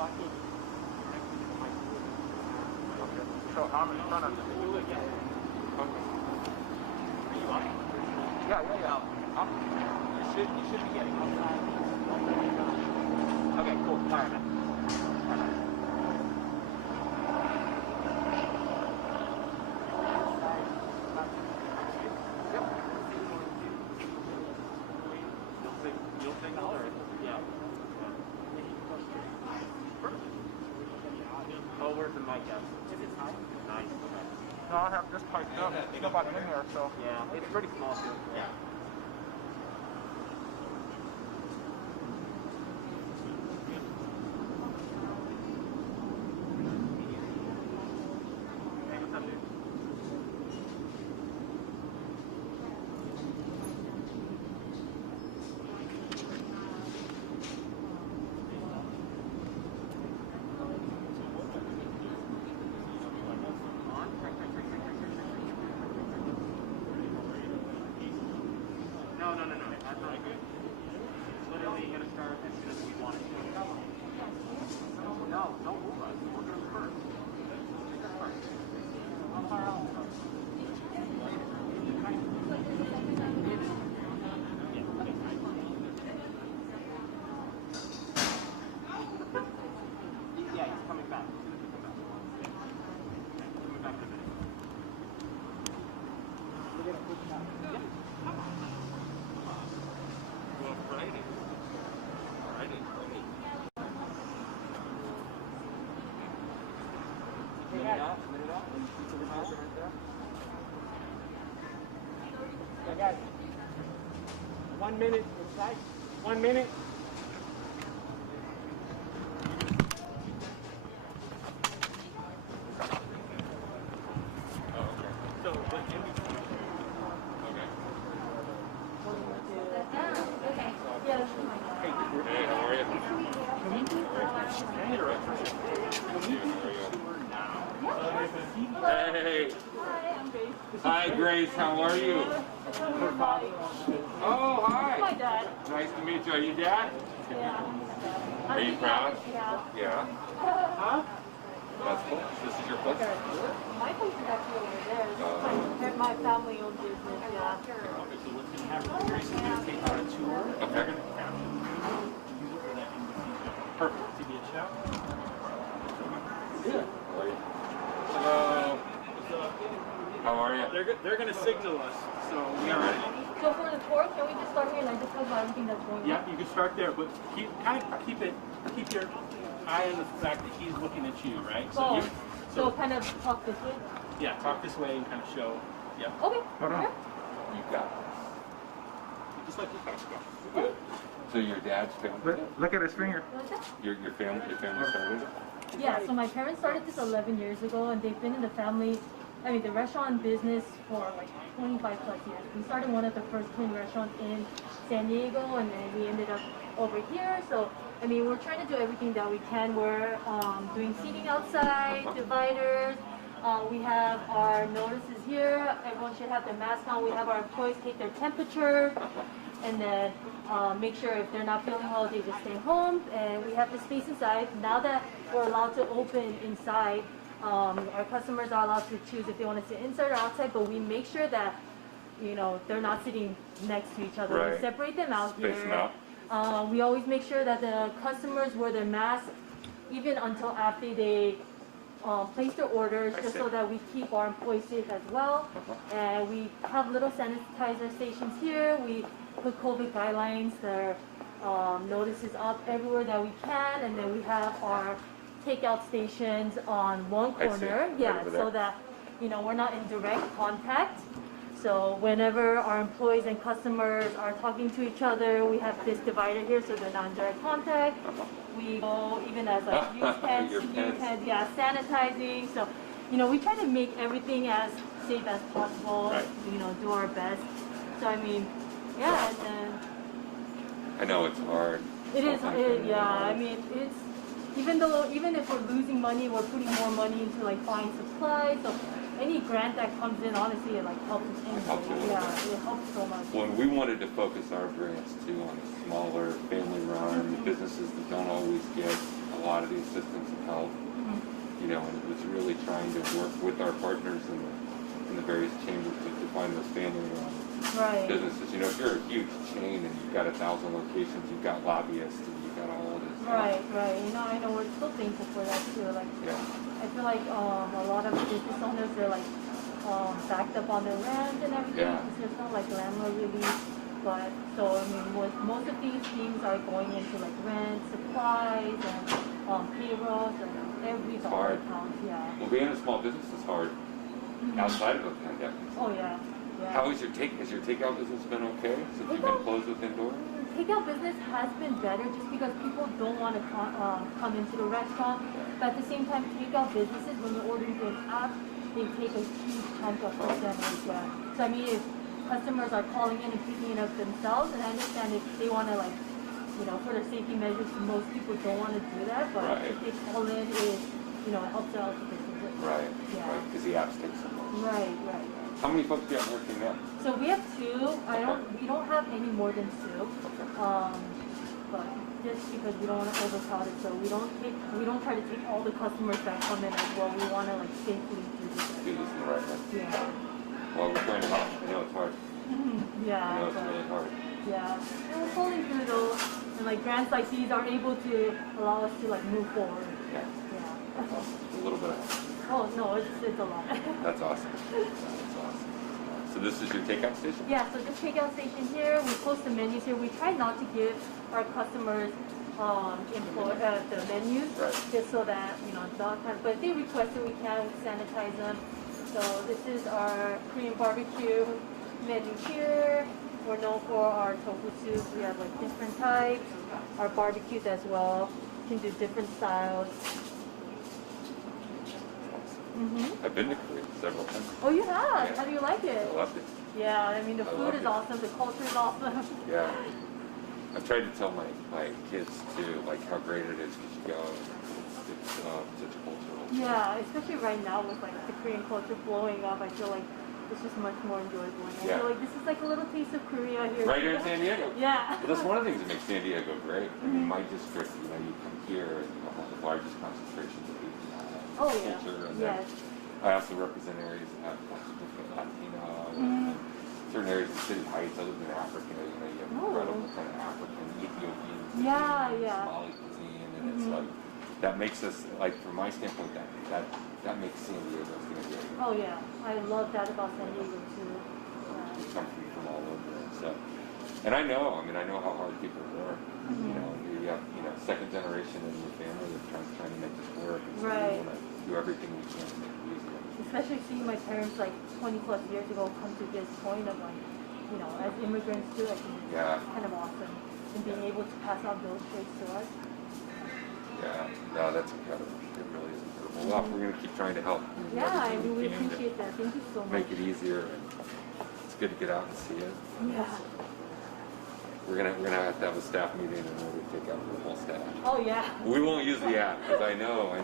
Okay. So I'm in front of you. Okay. Are you on? Yeah. You should be getting outside. Okay, cool. All right, man. You'll signal or yeah. Oh, where's the mic at? Is it high? Nice. Okay. No, I have this piped up. There's nobody in there, so. Yeah, it's pretty small too. Yeah. Hey, what's up, dude? No. That's not good. It's literally going to start as soon as we want it to. No, don't move us. We're going to first. How far out? Yeah, he's coming back. Coming back in a minute. We're going to push back. Yeah. Well, Friday. Minute off. And supervisor right there. I got 1 minute inside. 1 minute. So, but in between. Okay. Hey, how are you? Hey. Hi, Grace. How are you? Oh, hi. My dad. Nice to meet you. Are you dad? Yeah. Are you proud? Yeah. Yeah. Huh? That's cool. This is your place? My place is actually over there. My family owns business. Yeah. Okay, so what's going to happen? Grace is going to take out a tour. Okay. They're going to capture it. Use it for that invitation. Perfect. To be a show. Yeah. Hello. How are you? They're going to signal us, so we are ready. So for the tour, can we just start here and I just talk about everything that's going on? Yeah, you can start there, but keep your eye on the fact that he's looking at you, right? So kind of talk this way? Yeah, talk this way and kind of show. Yeah. Okay. Hold on. You got Just like this. it. Good. So your dad's family? Look at his finger. Like that? Your family started it? Yeah, so my parents started this 11 years ago and they've been in the the restaurant business for like 25 plus years. We started one of the first 10 restaurants in San Diego and then we ended up over here. So, we're trying to do everything that we can. We're doing seating outside, dividers. We have our notices here. Everyone should have their mask on. We have our employees take their temperature and then make sure if they're not feeling well, they just stay home. And we have the space inside. Now that we're allowed to open inside, our customers are allowed to choose if they want to sit inside or outside, but we make sure that, they're not sitting next to each other. Right. We separate them out Space here. them out. We always make sure that the customers wear their masks even until after they place their orders, just so that we keep our employees safe as well. And we have little sanitizer stations here. We put COVID guidelines, their notices up everywhere that we can, and then we have our takeout stations on one corner. Right Yeah, over so there. that we're not in direct contact. So whenever our employees and customers are talking to each other, we have this divider here so they're not in direct contact. We go even as like use pens, sanitizing. So, we try to make everything as safe as possible, Right. Do our best. So and then I know it's hard. it is, it's, even if we're losing money, we're putting more money into like buying supplies. So any grant that comes in, honestly, it helps us anyway. Helps you. Yeah, it helps so much. When we wanted to focus our grants too on the smaller family-run businesses that don't always get a lot lot of the assistance and help. You know, and it was really trying to work with our partners in the various chambers to find those family businesses. You know, if you're a huge chain and you've got 1,000 locations, you've got lobbyists, and you've got all of this. Right. You know, I know we're still thankful for that too. Like, I feel like a lot of business owners are like backed up on their rent and everything. Because there's no like landlord relief. But so I mean, most of these things are going into like rent, supplies, and payrolls, and every dollar counts. Yeah. Well, being a small business is hard outside of a pandemic. Oh yeah. How is your takeout business been okay since you've been closed with indoor? Takeout business has been better just because people don't want to come into the restaurant. But at the same time, takeout businesses, when you're ordering through an app, they take a huge chunk of percentage. So I mean, if customers are calling in and picking it up themselves, and I understand if they want to like, you know, for their safety measures, most people don't want to do that. But if they call in, it helps out the business. Right. Because the apps take so much. Right. How many folks do you have working now? So we have 2. We don't have any more than 2. But just because we don't want to overcrowd it, so we don't try to take all the customers that come in as well. We want to like safely do this. Do this in the right way. Yeah. Well, we're trying to help. I know it's hard. Yeah. I know it's really hard. Yeah. And we're pulling through though, and like grants like these are able to allow us to like move forward. Yeah. A little bit of help. Oh no, it's a lot. That's awesome. So this is your takeout station? Yeah, so this takeout station here, we post the menus here. We try not to give our customers the menus, just so that, you know, but if they request it, we can sanitize them. So this is our Korean barbecue menu here. We're known for our tofu soup. We have like different types. Our barbecues as well. Can do different styles. I've been to Korea several times. Oh, you have? How do you like it? I loved it. Yeah, I mean, the food is awesome. The culture is awesome. Yeah. I've tried to tell my kids too, like how great it is because you go, it's such cultural. Yeah, especially right now with like the Korean culture blowing up, I feel like it's just much more enjoyable. And I feel like this is like a little taste of Korea here. Right here in San Diego. Yeah. Well, that's one of the things that makes San Diego great. I mean, my district, you know, you come here and you have the largest concentration of culture. And I also represent areas that have lots of different Latino and certain areas of City Heights. I live in Africa. You know, you have incredible kind of African, Ethiopian, Somali cuisine, and it's like that makes us like from my standpoint that makes San Diego feel great. Oh yeah, I love that about San Diego too. You come from all over and stuff. And I know how hard people work. You know, you have second generation in your family that's trying to make this work. And so we want to do everything we can to make it easier. Especially seeing my parents like 20 plus years ago come to this point of like, you know, as immigrants too, I think it's kind of awesome. And being able to pass on those traits to us. Yeah, no, that's incredible. It really is incredible. Well, we're going to keep trying to help. Yeah, we appreciate that. Thank you so much. Make it easier. And it's good to get out and see it. Yeah. We're gonna have to have a staff meeting in order to take out the whole staff. Oh yeah. We won't use the app because I know.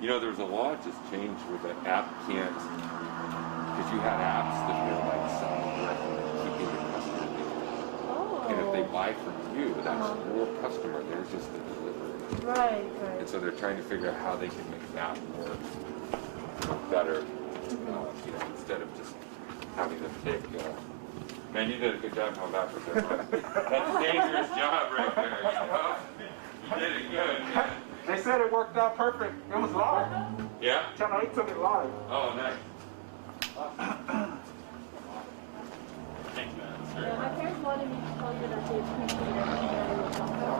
You know, there's a law just changed where the app can't, because you had apps that were like selling directly and keeping the customer data. Oh. And if they buy from you, that's your customer. They're just the delivery. Right. And so they're trying to figure out how they can make that work better. You know, instead of just having them take. Man, you did a good job coming back with this one. That's a dangerous job right there, you know? You did it good, man. They said it worked out perfect. It was live. Yeah? Channel 8 took it live. Oh, nice. Thanks, man. Yeah, my parents wanted me to tell you that they appreciate everything that I was talking about.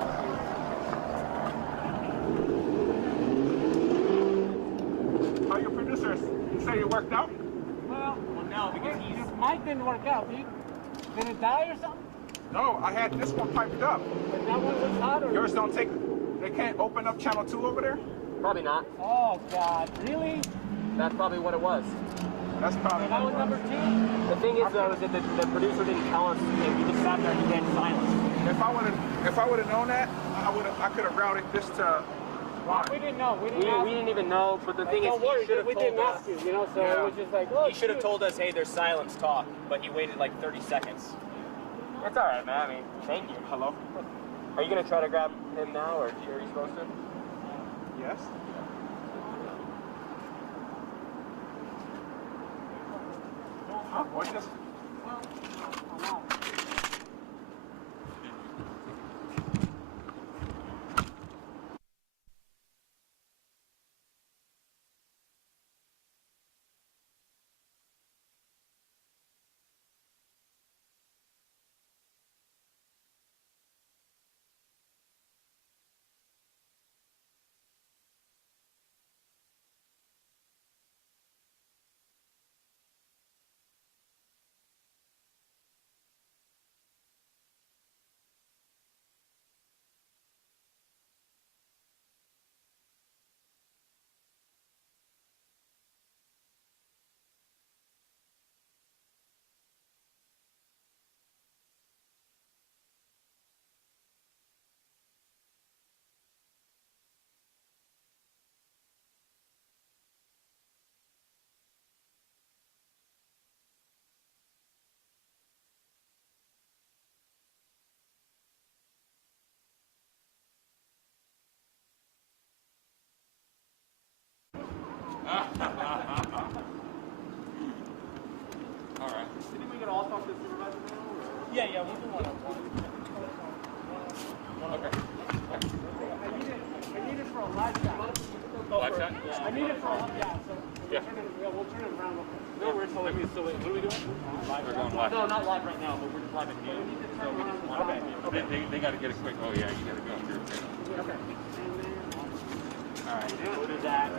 How are your producers? You say it worked out? Well, no, because his mic didn't work out, dude. Did it die or something? No, I had this one piped up. But that one was hot or? Yours don't take. They can't open up channel 2 over there? Probably not. Oh, God. Really? That's probably what it was. That's probably That was number 2? The thing is, though, is that the producer didn't tell us. He just sat there and he went silent. If I would have known that, I could have routed this to line. We didn't know. We didn't even know, but the thing is, he should have we told didn't us. ask you, you know, so it was just like, oh, He should have told us, hey, there's silence, talk, but he waited like 30 seconds. It's all right, man. I mean, thank you. Hello? Are you going to try to grab him now, or are you supposed to? Yes. Huh? Or just. All right. Didn't we get all talk to the supervisor now? Yeah, we'll do one. Okay. I need it for a live shot. Live shot? I need it for a live shot. So Yeah. we'll turn it around real quick. No, we're still wait, what are we doing? We're going live. No, not live right now, but we're just live at the end. So we just want They got to get a quick. Oh yeah, you got to go through. Okay. All right. We'll do that.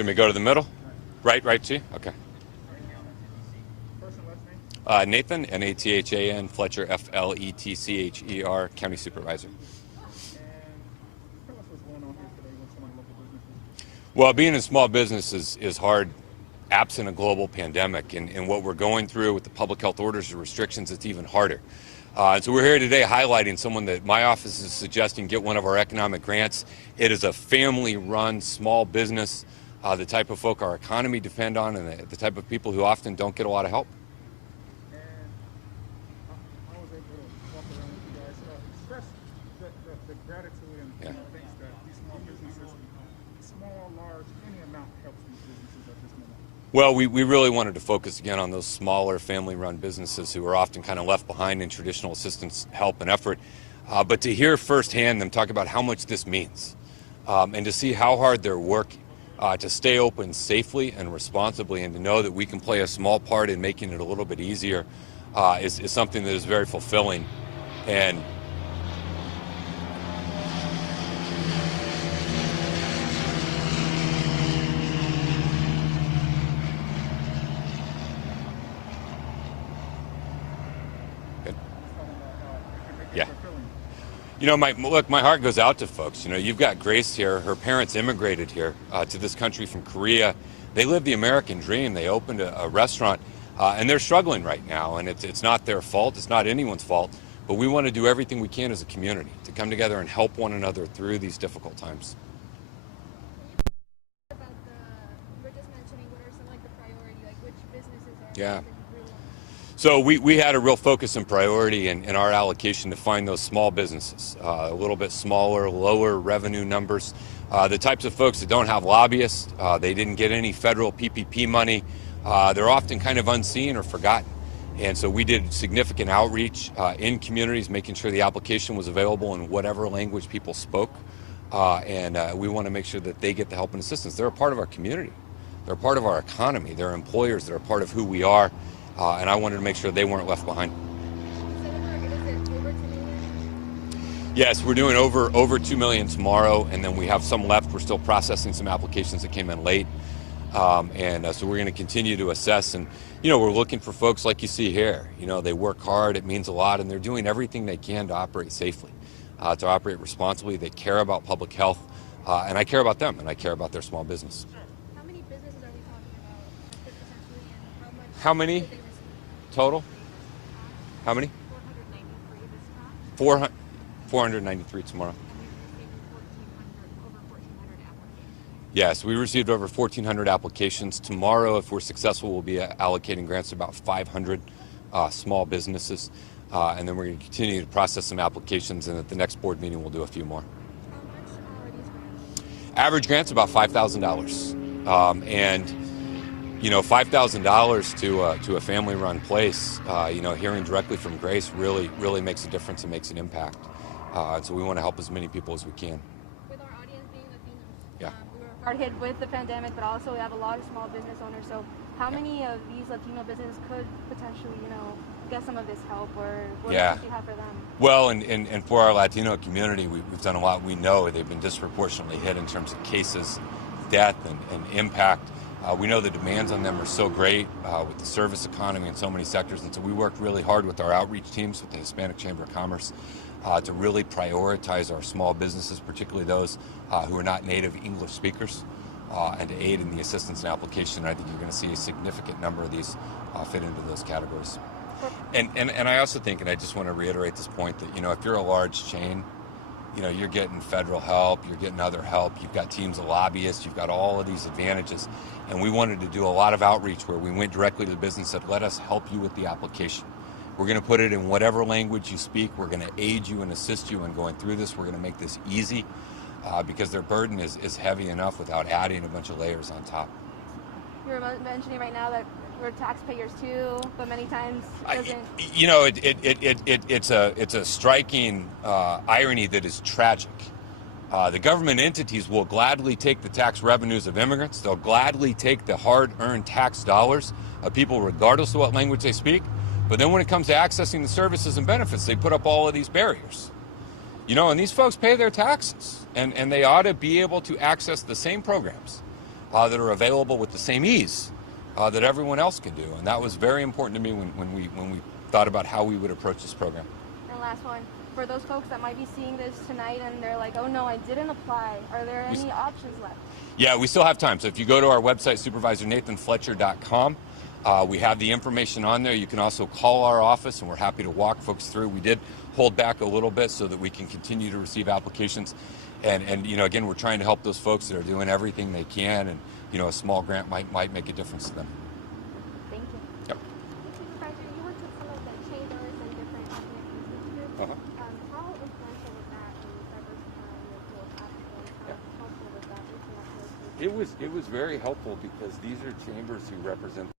You want me to go to the middle? Right, G? Okay. First and last name? Nathan, Nathan Fletcher, Fletcher, County Supervisor. And tell us what's going on here today with some of the local businesses. Well, being a small business is hard absent a global pandemic, and what we're going through with the public health orders and restrictions, it's even harder. So we're here today highlighting someone that my office is suggesting get one of our economic grants. It is a family-run small business, the type of folk our economy depend on, and the type of people who often don't get a lot of help. And I was able to walk around with you guys, express the gratitude and thanks that these small businesses, small, large, any amount helps these businesses at this moment. Well, we really wanted to focus again on those smaller family-run businesses who are often kind of left behind in traditional assistance, help, and effort. But to hear firsthand them talk about how much this means and to see how hard they're working to stay open safely and responsibly, and to know that we can play a small part in making it a little bit easier is something that is very fulfilling. And yeah. You know, my heart goes out to folks. You know, you've got Grace here. Her parents immigrated here to this country from Korea. They lived the American dream. They opened a restaurant, and they're struggling right now. And it's not their fault. It's not anyone's fault. But we want to do everything we can as a community to come together and help one another through these difficult times. You were just mentioning what are some like the priority, like which businesses are Yeah. that you really want? So we had a real focus and priority in our allocation to find those small businesses, a little bit smaller, lower revenue numbers, the types of folks that don't have lobbyists, they didn't get any federal PPP money, they're often kind of unseen or forgotten. And so we did significant outreach in communities, making sure the application was available in whatever language people spoke. And we want to make sure that they get the help and assistance. They're a part of our community. They're a part of our economy. They're employers. They're a part of who we are. And I wanted to make sure they weren't left behind. So is it over 2 million? Yes, we're doing over 2 million tomorrow, and then we have some left. We're still processing some applications that came in late. So we're going to continue to assess, and we're looking for folks like you see here. They work hard, it means a lot, and they're doing everything they can to operate safely, to operate responsibly. They care about public health, and I care about them, and I care about their small business. How many businesses are we talking about potentially, and how much How many did they receive? total? How many? 493 this time, 493 tomorrow. and we received over 1,400 applications. Yes, we received over 1,400 applications. Tomorrow, if we're successful, we'll be allocating grants to about 500 small businesses. And then we're going to continue to process some applications, and at the next board meeting, we'll do a few more. How much are these grants? Average grant's about $5,000. And $5,000 to a family-run place, hearing directly from Grace really makes a difference and makes an impact. And so we want to help as many people as we can. With our audience being Latinos, Yeah. we were hard hit with the pandemic, but also we have a lot of small business owners. So how many of these Latino businesses could potentially, get some of this help, or what Yeah. do you have for them? Well, and for our Latino community, we've done a lot. We know they've been disproportionately hit in terms of cases, death, and impact. We know the demands on them are so great with the service economy in so many sectors, and so we worked really hard with our outreach teams, with the Hispanic Chamber of Commerce, to really prioritize our small businesses, particularly those who are not native English speakers, and to aid in the assistance and application. I think you're going to see a significant number of these fit into those categories. And I also think, and I just want to reiterate this point, that if you're a large chain, you're getting federal help, you're getting other help, you've got teams of lobbyists, you've got all of these advantages. And we wanted to do a lot of outreach where we went directly to the business and said, let us help you with the application. We're going to put it in whatever language you speak. We're going to aid you and assist you in going through this. We're going to make this easy because their burden is heavy enough without adding a bunch of layers on top. You're mentioning right now that we're taxpayers too, but many times doesn't. It's a striking irony that is tragic. The government entities will gladly take the tax revenues of immigrants. They'll gladly take the hard-earned tax dollars of people regardless of what language they speak. But then when it comes to accessing the services and benefits, they put up all of these barriers. And these folks pay their taxes, and they ought to be able to access the same programs that are available with the same ease that everyone else can do. And that was very important to me when we thought about how we would approach this program. And last one, for those folks that might be seeing this tonight and they're like, oh no, I didn't apply, are there any options left? Yeah, we still have time. So if you go to our website, supervisornathanfletcher.com, we have the information on there. You can also call our office, and we're happy to walk folks through. We did hold back a little bit so that we can continue to receive applications. And you know, again, we're trying to help those folks that are doing everything they can, and you know, a small grant might make a difference to them. Thank you. Yep. Supervisor, you worked with some of the chambers and different ethnic business groups. How influential was that in diversifying your pool of applicants? How helpful was that reaching out to those groups? It was very helpful because these are chambers who represent